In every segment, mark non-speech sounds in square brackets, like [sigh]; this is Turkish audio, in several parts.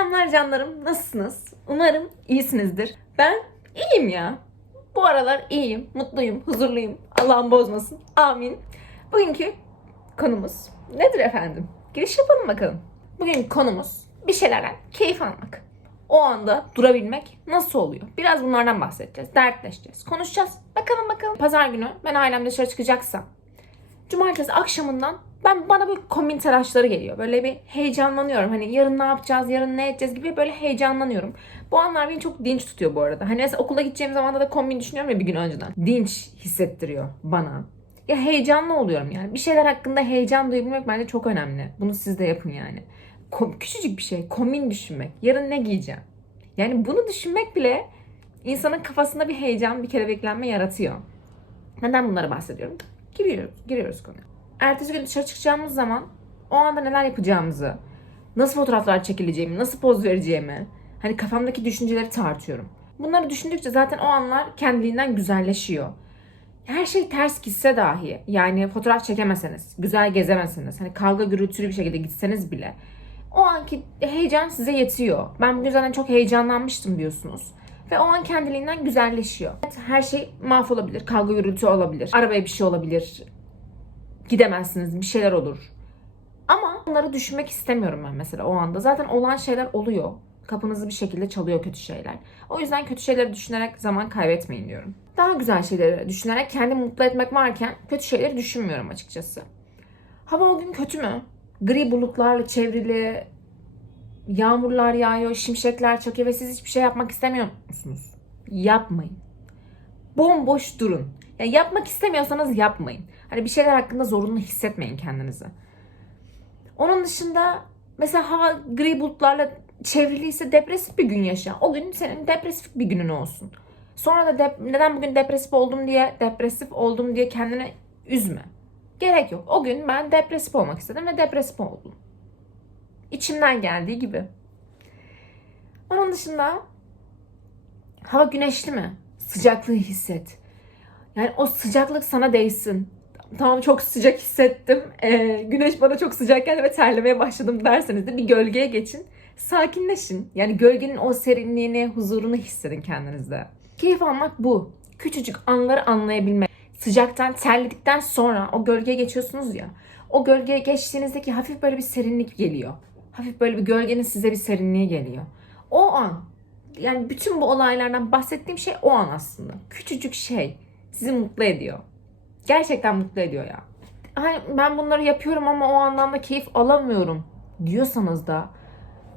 Selamlar canlarım. Nasılsınız? Umarım iyisinizdir. Ben iyiyim ya. Bu aralar iyiyim, mutluyum, huzurluyum. Allah'ım bozmasın. Amin. Bugünkü konumuz nedir efendim? Giriş yapalım bakalım. Bugünkü konumuz bir şeylerden keyif almak. O anda durabilmek nasıl oluyor? Biraz bunlardan bahsedeceğiz, dertleşeceğiz, konuşacağız. Bakalım bakalım. Pazar günü ben ailemle dışarı çıkacaksam cumartesi akşamından ben bana böyle kombin telaşları geliyor. Böyle bir heyecanlanıyorum. Hani yarın ne yapacağız, yarın ne edeceğiz gibi böyle heyecanlanıyorum. Bu anlar beni çok dinç tutuyor bu arada. Hani mesela okula gideceğim zamanda da kombin düşünüyorum ya bir gün önceden. Dinç hissettiriyor bana. Ya heyecanlı oluyorum yani. Bir şeyler hakkında heyecan duyabilmek bence çok önemli. Bunu siz de yapın yani. Ko- küçücük bir şey. Kombin düşünmek. Yarın ne giyeceğim? Yani bunu düşünmek bile insanın kafasında bir heyecan, bir kelebeklenme yaratıyor. Neden bunlara bahsediyorum? Giriyoruz, giriyoruz konuya. Ertesi gün dışarı çıkacağımız zaman o anda neler yapacağımızı, nasıl fotoğraflar çekileceğimi, nasıl poz vereceğimi, hani kafamdaki düşünceleri tartıyorum. Bunları düşündükçe zaten o anlar kendiliğinden güzelleşiyor. Her şey ters gitse dahi, yani fotoğraf çekemeseniz, güzel gezemeseniz, hani kavga gürültülü bir şekilde gitseniz bile o anki heyecan size yetiyor. Ben bugün zaten çok heyecanlanmıştım diyorsunuz. Ve o an kendiliğinden güzelleşiyor. Evet, Her şey mahvolabilir. Kavga gürültü olabilir. Arabaya bir şey olabilir. Gidemezsiniz. Bir şeyler olur. Ama bunları düşünmek istemiyorum ben mesela o anda. Zaten olan şeyler oluyor. Kapınızı bir şekilde çalıyor kötü şeyler. O yüzden kötü şeyleri düşünerek zaman kaybetmeyin diyorum. Daha güzel şeyleri düşünerek kendimi mutlu etmek varken kötü şeyleri düşünmüyorum açıkçası. Hava o gün kötü mü? Gri bulutlarla çevrili, yağmurlar yağıyor, şimşekler çakıyor ve siz hiçbir şey yapmak istemiyor musunuz? Yapmayın. Bomboş durun. Ya yapmak istemiyorsanız yapmayın. Hani bir şeyler hakkında zorunlu hissetmeyin kendinizi. Onun dışında mesela hava gri bulutlarla çevriliyse depresif bir gün yaşa. O gün senin depresif bir günün olsun. Sonra da dep- neden bugün depresif oldum diye depresif oldum diye kendini üzme. Gerek yok. O gün ben depresif olmak istedim ve depresif oldum. İçimden geldiği gibi. Onun dışında hava güneşli mi? Sıcaklığı hisset. Yani o sıcaklık sana değsin. Tamam çok sıcak hissettim. Ee, güneş bana çok sıcak geldi ve terlemeye başladım derseniz de bir gölgeye geçin. Sakinleşin. Yani gölgenin o serinliğini, huzurunu hissedin kendinizde. Keyif almak bu. Küçücük anları anlayabilmek. Sıcaktan, terledikten sonra o gölgeye geçiyorsunuz ya. O gölgeye geçtiğinizdeki hafif böyle bir serinlik geliyor. Hafif böyle bir gölgenin size bir serinliği geliyor. O an yani bütün bu olaylardan bahsettiğim şey o an aslında. Küçücük şey sizi mutlu ediyor. Gerçekten mutlu ediyor ya. Hani ben bunları yapıyorum ama o andan da keyif alamıyorum diyorsanız da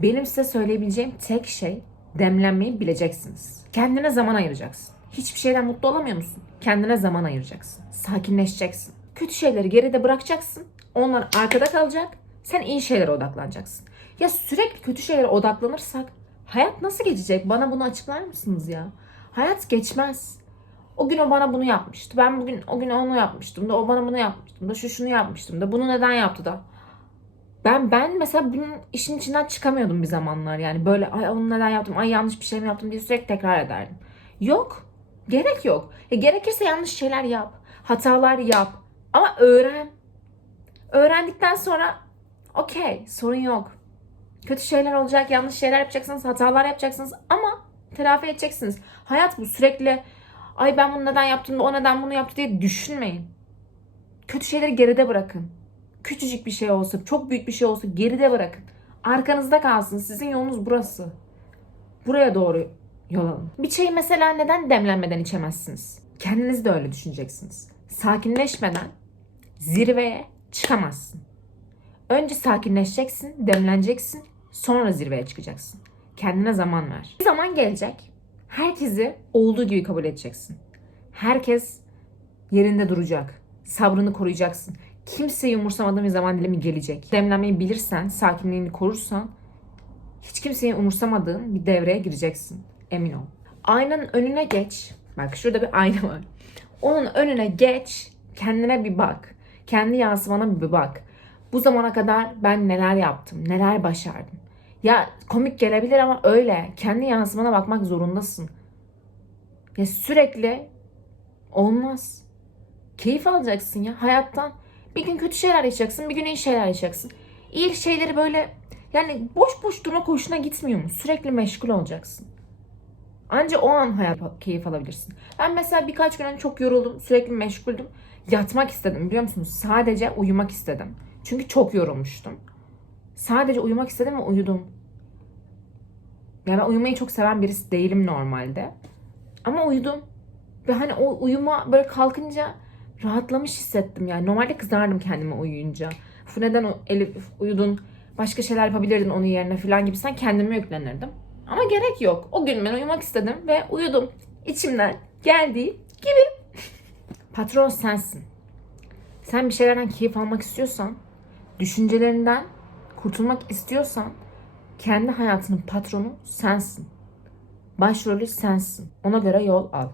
benim size söyleyebileceğim tek şey demlenmeyi bileceksiniz. Kendine zaman ayıracaksın. Hiçbir şeyden mutlu olamıyor musun? Kendine zaman ayıracaksın. Sakinleşeceksin. Kötü şeyleri geride bırakacaksın. Onlar arkada kalacak. Sen iyi şeylere odaklanacaksın. Ya sürekli kötü şeylere odaklanırsak hayat nasıl geçecek? Bana bunu açıklar mısınız ya? Hayat geçmez. O gün o bana bunu yapmıştı. Ben bugün o gün onu yapmıştım da o bana bunu yapmıştım da şu şunu yapmıştım da bunu neden yaptı da. Ben ben mesela bunun işin içinden çıkamıyordum bir zamanlar yani böyle ay onu neden yaptım ay yanlış bir şey mi yaptım diye sürekli tekrar ederdim. Yok. Gerek yok. E, gerekirse yanlış şeyler yap. Hatalar yap. Ama öğren. Öğrendikten sonra okey sorun yok. Kötü şeyler olacak, yanlış şeyler yapacaksınız, hatalar yapacaksınız ama telafi edeceksiniz. Hayat bu sürekli ay ben bunu neden yaptım o neden bunu yaptı diye düşünmeyin. Kötü şeyleri geride bırakın. Küçücük bir şey olsa, çok büyük bir şey olsa geride bırakın. Arkanızda kalsın. Sizin yolunuz burası. Buraya doğru yol alın. Bir çayı mesela neden demlenmeden içemezsiniz? Kendiniz de öyle düşüneceksiniz. Sakinleşmeden zirveye çıkamazsın. Önce sakinleşeceksin, demleneceksin, sonra zirveye çıkacaksın. Kendine zaman ver. Bir zaman gelecek. Herkesi olduğu gibi kabul edeceksin. Herkes yerinde duracak. Sabrını koruyacaksın. Kimseyi umursamadığın bir zaman dilimi gelecek. Demlenmeyi bilirsen, sakinliğini korursan hiç kimseyi umursamadığın bir devreye gireceksin. Emin ol. Aynanın önüne geç. Bak şurada bir ayna var. Onun önüne geç. Kendine bir bak. Kendi yansımana bir bak. Bu zamana kadar ben neler yaptım, neler başardım. Ya komik gelebilir ama öyle. Kendi yansımana bakmak zorundasın. Ya sürekli olmaz. Keyif alacaksın ya hayattan. Bir gün kötü şeyler yaşayacaksın, bir gün iyi şeyler yaşayacaksın. İyi şeyleri böyle Yani boş boş durmak hoşuna gitmiyor mu? Sürekli meşgul olacaksın. Anca o an hayat keyif alabilirsin. Ben mesela birkaç gün önce çok yoruldum. Sürekli meşguldüm. Yatmak istedim biliyor musunuz? Sadece uyumak istedim. Çünkü çok yorulmuştum. Sadece uyumak istedim ve uyudum. Yani ben uyumayı çok seven birisi değilim normalde. Ama uyudum. Ve hani o uyuma böyle kalkınca rahatlamış hissettim yani. Normalde kızardım kendime uyuyunca. Fu neden Elif uyudun? Başka şeyler yapabilirdin onun yerine falan gibi sen kendime yüklenirdim. Ama gerek yok. O gün ben uyumak istedim ve uyudum. İçimden geldiği gibi. [laughs] Patron sensin. Sen bir şeylerden keyif almak istiyorsan, düşüncelerinden kurtulmak istiyorsan kendi hayatının patronu sensin. Başrolü sensin. Ona göre yol al.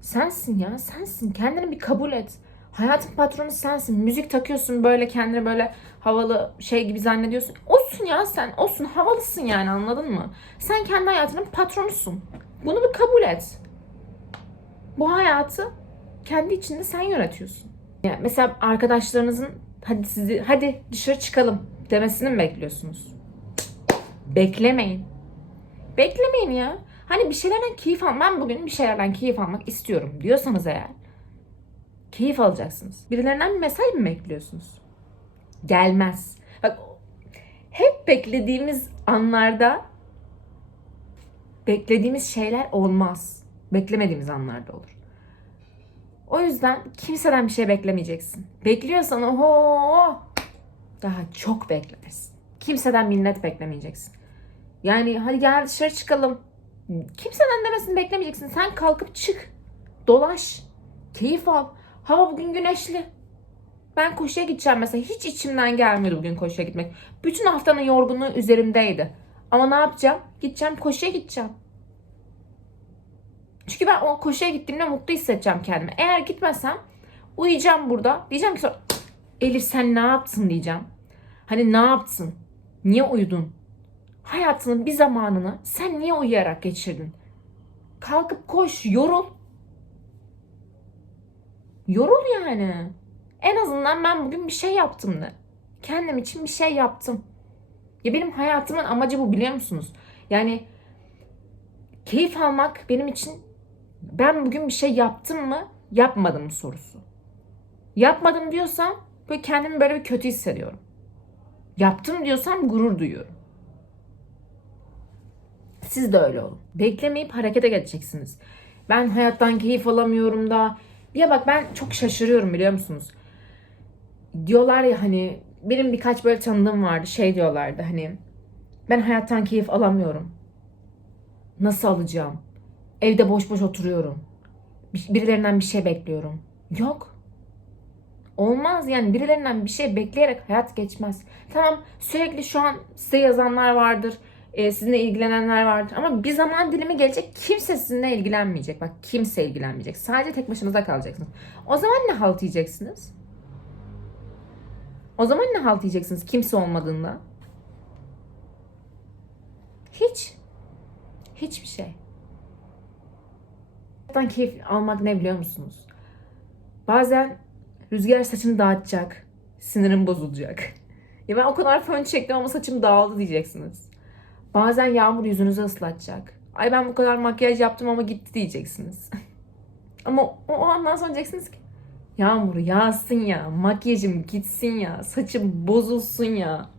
Sensin ya, sensin. Kendini bir kabul et. Hayatın patronu sensin. Müzik takıyorsun böyle kendini böyle havalı şey gibi zannediyorsun. Olsun ya sen, olsun havalısın yani anladın mı? Sen kendi hayatının patronusun. Bunu bir kabul et. Bu hayatı kendi içinde sen yönetiyorsun. Yani mesela arkadaşlarınızın hadi sizi hadi dışarı çıkalım demesini mi bekliyorsunuz? Beklemeyin. Beklemeyin ya. Hani bir şeylerden keyif al. Ben bugün bir şeylerden keyif almak istiyorum diyorsanız eğer keyif alacaksınız. Birilerinden bir mesaj mı bekliyorsunuz? Gelmez. Bak hep beklediğimiz anlarda beklediğimiz şeyler olmaz. Beklemediğimiz anlarda olur. O yüzden kimseden bir şey beklemeyeceksin. Bekliyorsan oho daha çok beklersin. Kimseden minnet beklemeyeceksin. Yani hadi gel dışarı çıkalım. Kimseden demesini beklemeyeceksin. Sen kalkıp çık. Dolaş. Keyif al. Hava bugün güneşli. Ben koşuya gideceğim mesela. Hiç içimden gelmiyordu bugün koşuya gitmek. Bütün haftanın yorgunluğu üzerimdeydi. Ama ne yapacağım? Gideceğim koşuya gideceğim. Çünkü ben o koşuya gittiğimde mutlu hissedeceğim kendimi. Eğer gitmezsem uyuyacağım burada. Diyeceğim ki sonra Elif sen ne yaptın diyeceğim. Hani ne yaptın? Niye uyudun? Hayatının bir zamanını sen niye uyuyarak geçirdin? Kalkıp koş, yorul. Yorul yani. En azından ben bugün bir şey yaptım de. Kendim için bir şey yaptım. Ya benim hayatımın amacı bu biliyor musunuz? Yani keyif almak benim için ben bugün bir şey yaptım mı, yapmadım mı sorusu. Yapmadım diyorsam böyle kendimi böyle bir kötü hissediyorum. Yaptım diyorsam gurur duyuyorum. Siz de öyle olun. Beklemeyip harekete geçeceksiniz. Ben hayattan keyif alamıyorum da. Ya bak ben çok şaşırıyorum biliyor musunuz? Diyorlar ya hani benim birkaç böyle tanıdığım vardı şey diyorlardı hani ben hayattan keyif alamıyorum. Nasıl alacağım? Evde boş boş oturuyorum. Bir- Birilerinden bir şey bekliyorum. Yok. Olmaz yani birilerinden bir şey bekleyerek hayat geçmez. Tamam sürekli şu an size yazanlar vardır. e, sizinle ilgilenenler vardır. Ama bir zaman dilimi gelecek kimse sizinle ilgilenmeyecek. Bak kimse ilgilenmeyecek. Sadece tek başınıza kalacaksınız. O zaman ne halt yiyeceksiniz? O zaman ne halt yiyeceksiniz kimse olmadığında? Hiç. Hiçbir şey. Hayattan keyif almak ne biliyor musunuz? Bazen rüzgar saçını dağıtacak. Sinirim bozulacak. Ya ben o kadar fön çektim ama saçım dağıldı diyeceksiniz. Bazen yağmur yüzünüzü ıslatacak. Ay ben bu kadar makyaj yaptım ama gitti diyeceksiniz. [laughs] ama o, o andan sonra diyeceksiniz ki Yağmur yağsın ya, makyajım gitsin ya, saçım bozulsun ya.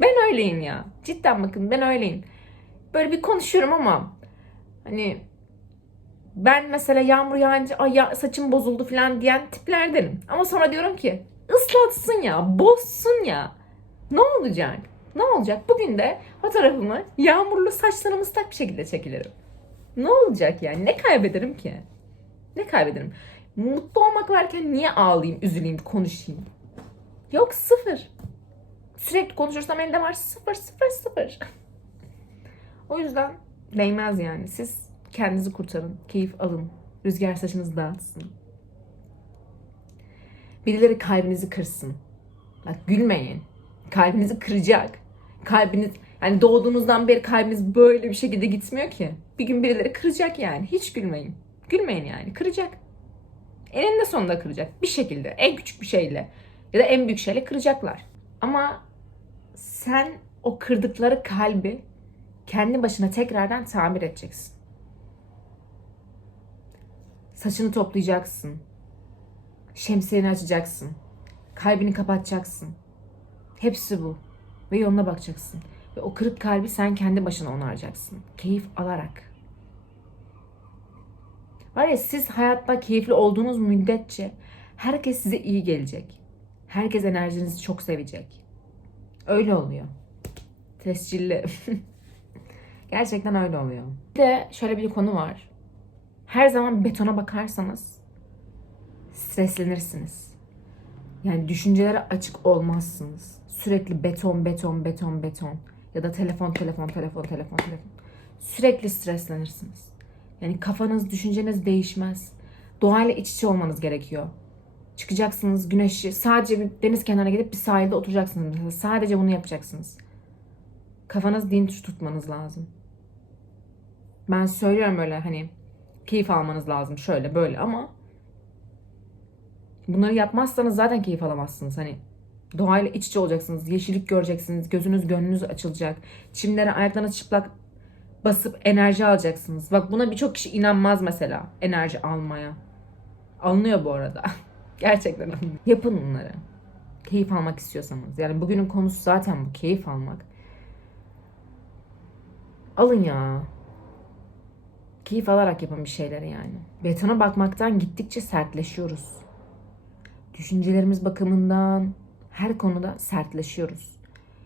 Ben öyleyim ya. Cidden bakın ben öyleyim. Böyle bir konuşuyorum ama hani ben mesela yağmur yağınca ay ya, saçım bozuldu falan diyen tiplerdenim. Ama sonra diyorum ki ıslatsın ya, bozsun ya. Ne olacak? Ne olacak? Bugün de fotoğrafımı yağmurlu saçlarımı ıslak bir şekilde çekilirim. Ne olacak yani? Ne kaybederim ki? Ne kaybederim? Mutlu olmak varken niye ağlayayım, üzüleyim, konuşayım? Yok sıfır. Sürekli konuşursam elde var sıfır sıfır sıfır. [laughs] o yüzden değmez yani. Siz kendinizi kurtarın, keyif alın. Rüzgar saçınızı dağıtsın. Birileri kalbinizi kırsın. Bak gülmeyin. Kalbinizi kıracak. Kalbiniz yani doğduğunuzdan beri kalbiniz böyle bir şekilde gitmiyor ki. Bir gün birileri kıracak yani. Hiç gülmeyin. Gülmeyin yani. Kıracak. Eninde sonunda kıracak. Bir şekilde. En küçük bir şeyle. Ya da en büyük şeyle kıracaklar. Ama sen o kırdıkları kalbi kendi başına tekrardan tamir edeceksin. Saçını toplayacaksın. Şemsiyeni açacaksın. Kalbini kapatacaksın. Hepsi bu. Ve yoluna bakacaksın. Ve o kırık kalbi sen kendi başına onaracaksın. Keyif alarak. Var ya siz hayatta keyifli olduğunuz müddetçe herkes size iyi gelecek. Herkes enerjinizi çok sevecek. Öyle oluyor. Tescilli. [laughs] Gerçekten öyle oluyor. Bir de şöyle bir konu var. Her zaman betona bakarsanız streslenirsiniz. Yani düşüncelere açık olmazsınız. Sürekli beton, beton, beton, beton. Ya da telefon, telefon, telefon, telefon, telefon. Sürekli streslenirsiniz. Yani kafanız, düşünceniz değişmez. Doğayla iç içe olmanız gerekiyor. Çıkacaksınız güneşi, sadece bir deniz kenarına gidip bir sahilde oturacaksınız mesela. Sadece bunu yapacaksınız. Kafanız dinç tutmanız lazım. Ben söylüyorum öyle hani keyif almanız lazım şöyle böyle ama bunları yapmazsanız zaten keyif alamazsınız. Hani doğayla iç içe olacaksınız. Yeşillik göreceksiniz. Gözünüz gönlünüz açılacak. Çimlere ayaklarınız çıplak basıp enerji alacaksınız. Bak buna birçok kişi inanmaz mesela enerji almaya. Alınıyor bu arada. [laughs] Gerçekten. Yapın bunları. Keyif almak istiyorsanız. Yani bugünün konusu zaten bu. Keyif almak. Alın ya. Keyif alarak yapın bir şeyleri yani. Betona bakmaktan gittikçe sertleşiyoruz. Düşüncelerimiz bakımından her konuda sertleşiyoruz.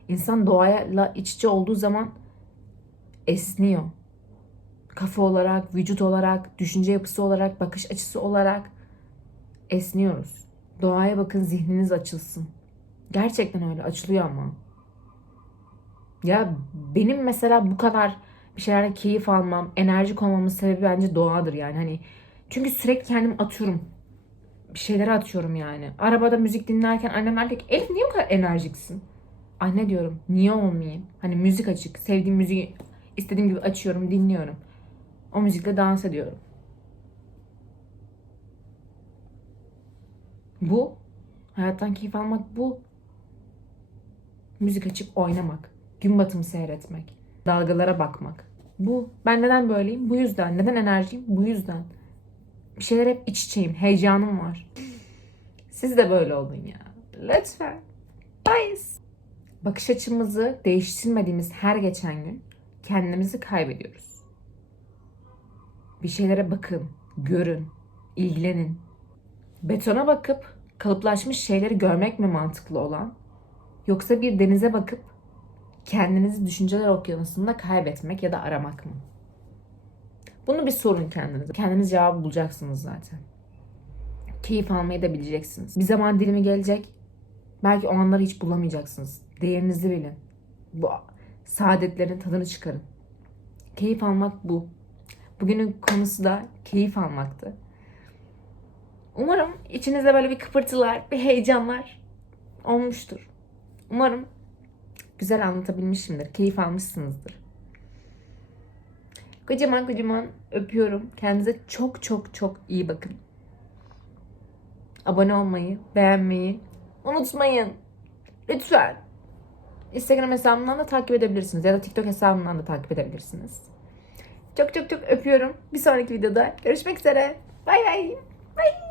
İnsan doğayla iç içe olduğu zaman esniyor. Kafa olarak, vücut olarak, düşünce yapısı olarak, bakış açısı olarak esniyoruz. Doğaya bakın zihniniz açılsın. Gerçekten öyle açılıyor ama. Ya benim mesela bu kadar bir şeylerden keyif almam, enerjik olmamın sebebi bence doğadır yani. Hani çünkü sürekli kendimi atıyorum. Bir şeylere atıyorum yani. Arabada müzik dinlerken annem der ki Elif niye bu kadar enerjiksin? Anne diyorum niye olmayayım? Hani müzik açık. Sevdiğim müziği istediğim gibi açıyorum, dinliyorum. O müzikle dans ediyorum. Bu. Hayattan keyif almak bu. Müzik açıp oynamak. Gün batımı seyretmek. Dalgalara bakmak. Bu. Ben neden böyleyim? Bu yüzden. Neden enerjiyim? Bu yüzden. Bir şeyler hep iç içeyim. Heyecanım var. Siz de böyle olun ya. Lütfen. Bye. Bakış açımızı değiştirmediğimiz her geçen gün kendimizi kaybediyoruz. Bir şeylere bakın, görün, ilgilenin. Betona bakıp kalıplaşmış şeyleri görmek mi mantıklı olan? Yoksa bir denize bakıp kendinizi düşünceler okyanusunda kaybetmek ya da aramak mı? Bunu bir sorun kendinize. Kendiniz cevabı bulacaksınız zaten. Keyif almayı da bileceksiniz. Bir zaman dilimi gelecek. Belki o anları hiç bulamayacaksınız. Değerinizi bilin. Bu saadetlerin tadını çıkarın. Keyif almak bu. Bugünün konusu da keyif almaktı. Umarım içinizde böyle bir kıpırtılar, bir heyecanlar olmuştur. Umarım güzel anlatabilmişimdir. Keyif almışsınızdır. Kocaman kocaman öpüyorum. Kendinize çok çok çok iyi bakın. Abone olmayı, beğenmeyi unutmayın. Lütfen. Instagram hesabımdan da takip edebilirsiniz. Ya da TikTok hesabımdan da takip edebilirsiniz. Çok çok çok öpüyorum. Bir sonraki videoda görüşmek üzere. Bay bay. Bay.